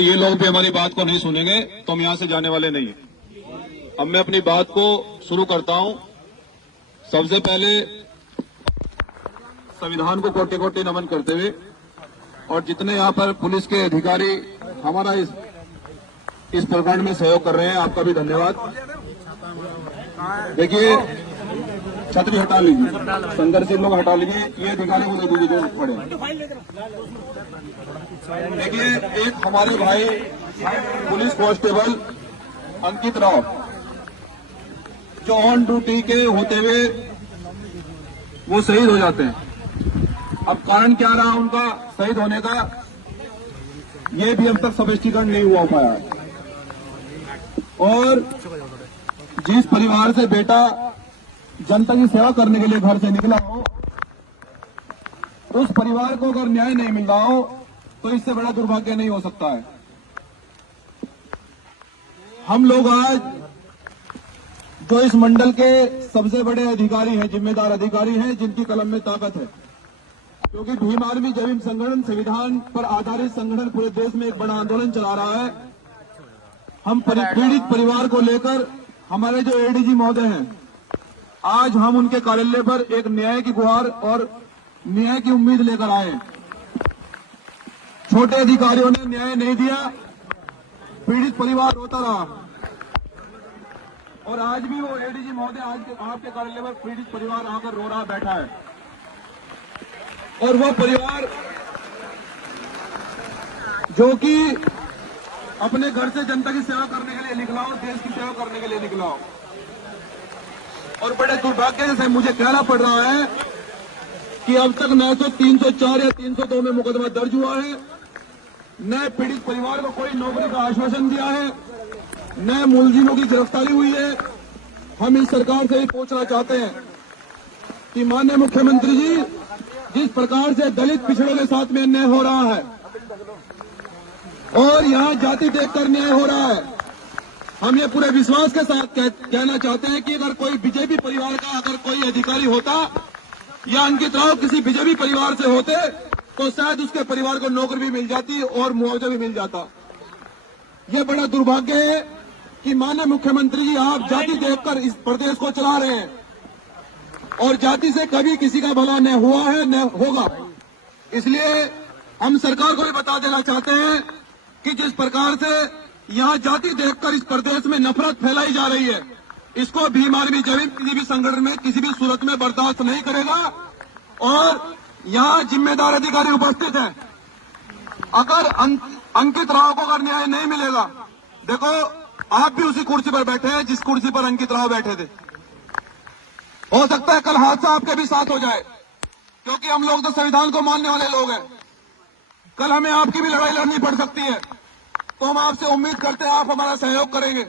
ये लोग भी हमारी बात को नहीं सुनेंगे तो हम यहां से जाने वाले नहीं हैं। अब मैं अपनी बात को शुरू करता हूं। सबसे पहले संविधान को कोटि कोटि नमन करते हुए और जितने यहां पर पुलिस के अधिकारी हमारा इस प्रकरण में सहयोग कर रहे हैं, आपका भी धन्यवाद। देखिए, छतरी हटा लीजिए, संघर्षशील लोग हटा लीजिए, ये अधिकारी को दे दीजिए जो पड़े। देखिए, एक हमारे भाई पुलिस कांस्टेबल अंकित राव जो ऑन ड्यूटी के होते हुए वो शहीद हो जाते हैं। अब कारण क्या रहा उनका शहीद होने का, ये भी अब तक स्पष्टीकरण नहीं हुआ पाया। और जिस परिवार से बेटा जनता की सेवा करने के लिए घर से निकला हो, उस परिवार को अगर न्याय नहीं मिल रहा हो तो इससे बड़ा दुर्भाग्य नहीं हो सकता है। हम लोग आज जो इस मंडल के सबसे बड़े अधिकारी हैं, जिम्मेदार अधिकारी हैं, जिनकी कलम में ताकत है, क्योंकि भीम आर्मी जय भीम संगठन संविधान पर आधारित संगठन पूरे देश में एक बड़ा आंदोलन चला रहा है। हम पीड़ित परिवार को लेकर हमारे जो एडीजी महोदय हैं, आज हम उनके कार्यालय पर एक न्याय की गुहार और न्याय की उम्मीद लेकर आए। छोटे अधिकारियों ने न्याय नहीं दिया, पीड़ित परिवार रोता रहा और आज भी वो एडीजी महोदय आज आपके कार्यालय पर पीड़ित परिवार आकर रो रहा बैठा है। और वो परिवार जो कि अपने घर से जनता की सेवा करने के लिए निकला हो, देश की सेवा करने के लिए निकला हो, और बड़े दुर्भाग्य से मुझे कहना पड़ रहा है कि अब तक न तो 304 या 302 में मुकदमा दर्ज हुआ है, न पीड़ित परिवार को कोई नौकरी का आश्वासन दिया है, न मुलजिमों की गिरफ्तारी हुई है। हम इस सरकार से ही पूछना चाहते हैं कि माननीय मुख्यमंत्री जी, जिस प्रकार से दलित पिछड़ों के साथ में अन्याय हो रहा है और यहाँ जाति देखकर न्याय हो रहा है, हम ये पूरे विश्वास के साथ कहना चाहते हैं कि अगर कोई बीजेपी परिवार का अगर कोई अधिकारी होता या अंकित राव किसी बीजेपी परिवार से होते तो शायद उसके परिवार को नौकरी भी मिल जाती और मुआवजा भी मिल जाता। ये बड़ा दुर्भाग्य है कि माननीय मुख्यमंत्री जी, आप जाति देखकर इस प्रदेश को चला रहे हैं और जाति से कभी किसी का भला न हुआ है न होगा। इसलिए हम सरकार को भी बता देना चाहते हैं कि जिस प्रकार से यहाँ जाति देखकर इस प्रदेश में नफरत फैलाई जा रही है, इसको भीम आर्मी जय भीम किसी भी संगठन में किसी भी सूरत में बर्दाश्त नहीं करेगा। और यहाँ जिम्मेदार अधिकारी उपस्थित हैं, अगर अंकित राव को अगर न्याय नहीं मिलेगा, देखो आप भी उसी कुर्सी पर बैठे हैं जिस कुर्सी पर अंकित राव बैठे थे। हो सकता है कल हादसा आपके भी साथ हो जाए, क्योंकि हम लोग तो संविधान को मानने वाले लोग हैं। कल हमें आपकी भी लड़ाई लड़नी पड़ सकती है, तो हम आपसे उम्मीद करते हैं आप हमारा सहयोग करेंगे।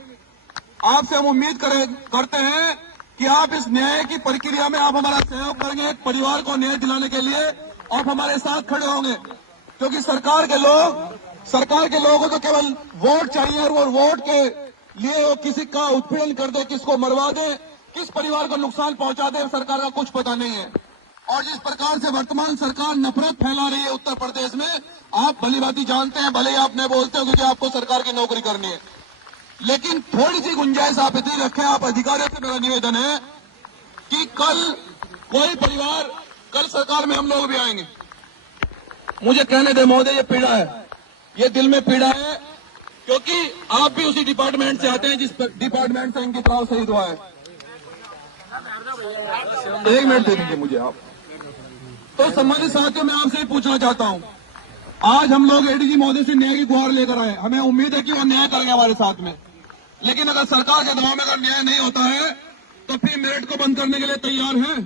आपसे हम उम्मीद करते हैं कि आप इस न्याय की प्रक्रिया में आप हमारा सहयोग करेंगे। एक परिवार को न्याय दिलाने के लिए आप हमारे साथ खड़े होंगे, क्योंकि सरकार के लोगों को केवल वोट चाहिए और वो वोट के लिए वो किसी का उत्पीड़न कर दे, किसको मरवा दे, किस परिवार को नुकसान पहुंचा दे, सरकार का कुछ पता नहीं है। और जिस प्रकार से वर्तमान सरकार नफरत फैला रही है उत्तर प्रदेश में, आप भलीभांति जानते हैं, भले ही आप नहीं बोलते हो क्योंकि आपको सरकार की नौकरी करनी है, लेकिन थोड़ी सी गुंजाइश आप इतनी रखें। आप अधिकारियों से मेरा निवेदन है कि कल कोई परिवार, कल सरकार में हम लोग भी आएंगे। मुझे कहने दे महोदय, ये पीड़ा है, ये दिल में पीड़ा है, क्योंकि आप भी उसी डिपार्टमेंट से आते हैं जिस डिपार्टमेंट से अंकित राव शहीद हुआ है। 1 मिनट दे दीजिए मुझे आप। तो सम्मानित साथियों, मैं आपसे ही पूछना चाहता हूं, आज हम लोग एडीजी महोदय से न्याय की गुहार लेकर आए, हमें उम्मीद है कि वो न्याय करेंगे हमारे साथ में। लेकिन अगर सरकार के दबाव में अगर न्याय नहीं होता है तो फिर मेरिट को बंद करने के लिए तैयार हैं?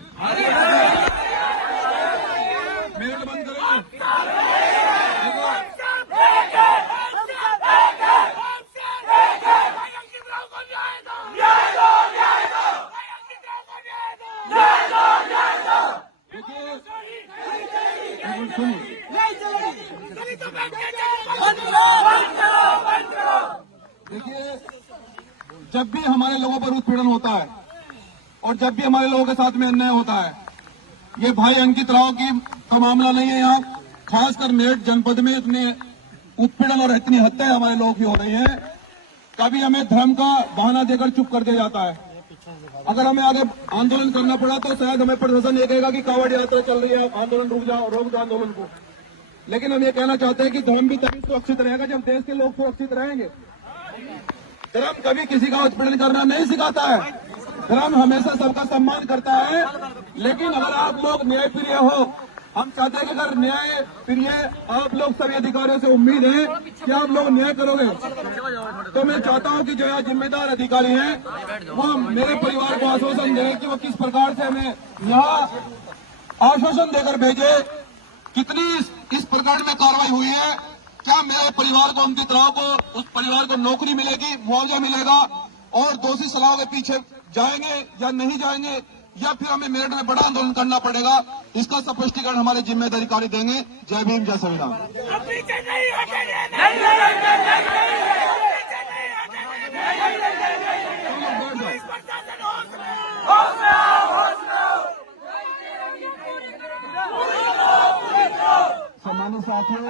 मेरिट बंद करेंगे? देखिए, जब भी हमारे लोगों पर उत्पीड़न होता है और जब भी हमारे लोगों के साथ में अन्याय होता है, ये भाई अंकित राव का मामला नहीं है। यहाँ खासकर मेरठ जनपद में इतने उत्पीड़न और इतनी हत्याएं हमारे लोगों की हो रही हैं। कभी हमें धर्म का बहाना देकर चुप कर दिया जाता है। अगर हमें आगे आंदोलन करना पड़ा तो शायद हमें प्रशासन ये कहेगा कि कांवड़ यात्रा चल रही है, आंदोलन रुक जाओ, रोक दो आंदोलन को। लेकिन हम ये कहना चाहते हैं कि धर्म भी तभी सुरक्षित रहेगा जब देश के लोग सुरक्षित रहेंगे। धर्म कभी किसी का उत्पीड़न करना नहीं सिखाता है। धर्म हमेशा सबका सम्मान करता है। लेकिन अगर आप लोग न्याय प्रिय हो, हम चाहते हैं कि अगर न्याय प्रिय आप लोग सभी अधिकारियों से उम्मीद है कि आप लोग न्याय करोगे, तो मैं चाहता हूं कि जो यहाँ जिम्मेदार अधिकारी हैं वो मेरे परिवार को आश्वासन दें कि वो किस प्रकार से हमें यहाँ आश्वासन देकर भेजे। कितनी इस प्रकरण में कार्रवाई हुई है, क्या मेरे परिवार को, अंकित राव को, उस परिवार को नौकरी मिलेगी, मुआवजा मिलेगा और दोषी सलाह के पीछे जाएंगे या नहीं जाएंगे, या फिर हमें मेरठ में बड़ा आंदोलन करना पड़ेगा, इसका स्पष्टीकरण हमारे जिम्मेदार अधिकारी देंगे। जय भीम, जय संविधान। सम्मानित साथियों,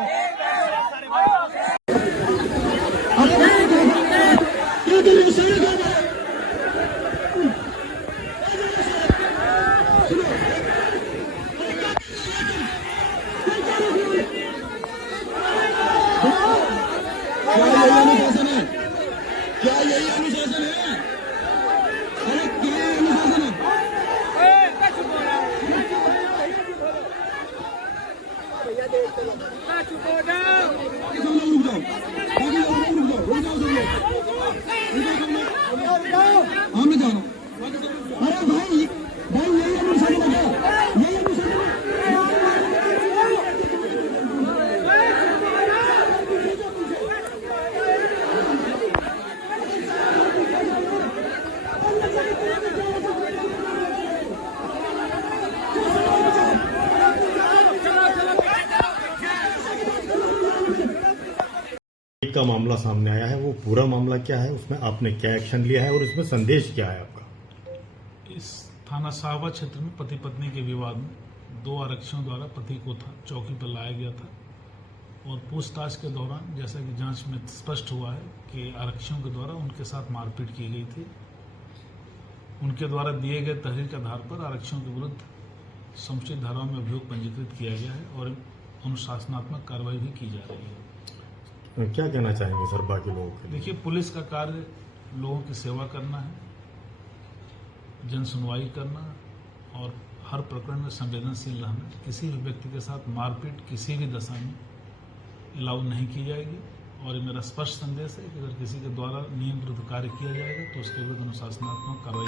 क्या यही अनुशासन है? अरे क्या यही अनुशासन है? हमें जानो। अरे भाई यही अनुशासन है, यही अनुशासन है। का मामला सामने आया है, वो पूरा मामला क्या है, उसमें आपने क्या एक्शन लिया है और उसमें संदेश क्या है आपका? इस थाना साहबा क्षेत्र में पति पत्नी के विवाद में 2 आरक्षियों द्वारा पति को चौकी पर लाया गया था और पूछताछ के दौरान जैसा कि जांच में स्पष्ट हुआ है कि आरक्षियों के द्वारा उनके साथ मारपीट की गई थी। उनके द्वारा दिए गए तहरीर के आधार पर आरक्षियों के विरुद्ध समुचित धाराओं में अभियोग पंजीकृत किया गया है और अनुशासनात्मक कार्रवाई भी की जा रही है। क्या कहना चाहेंगे सर बाकी लोगों के लिए? देखिए, पुलिस का कार्य लोगों की सेवा करना है, जन सुनवाई करना और हर प्रकरण में संवेदनशील रहना। किसी भी व्यक्ति के साथ मारपीट किसी भी दशा में अलाउ नहीं की जाएगी और ये मेरा स्पष्ट संदेश है कि अगर किसी के द्वारा नियम विरुद्ध कार्य किया जाएगा तो उसके विरुद्ध अनुशासनात्मक कार्रवाई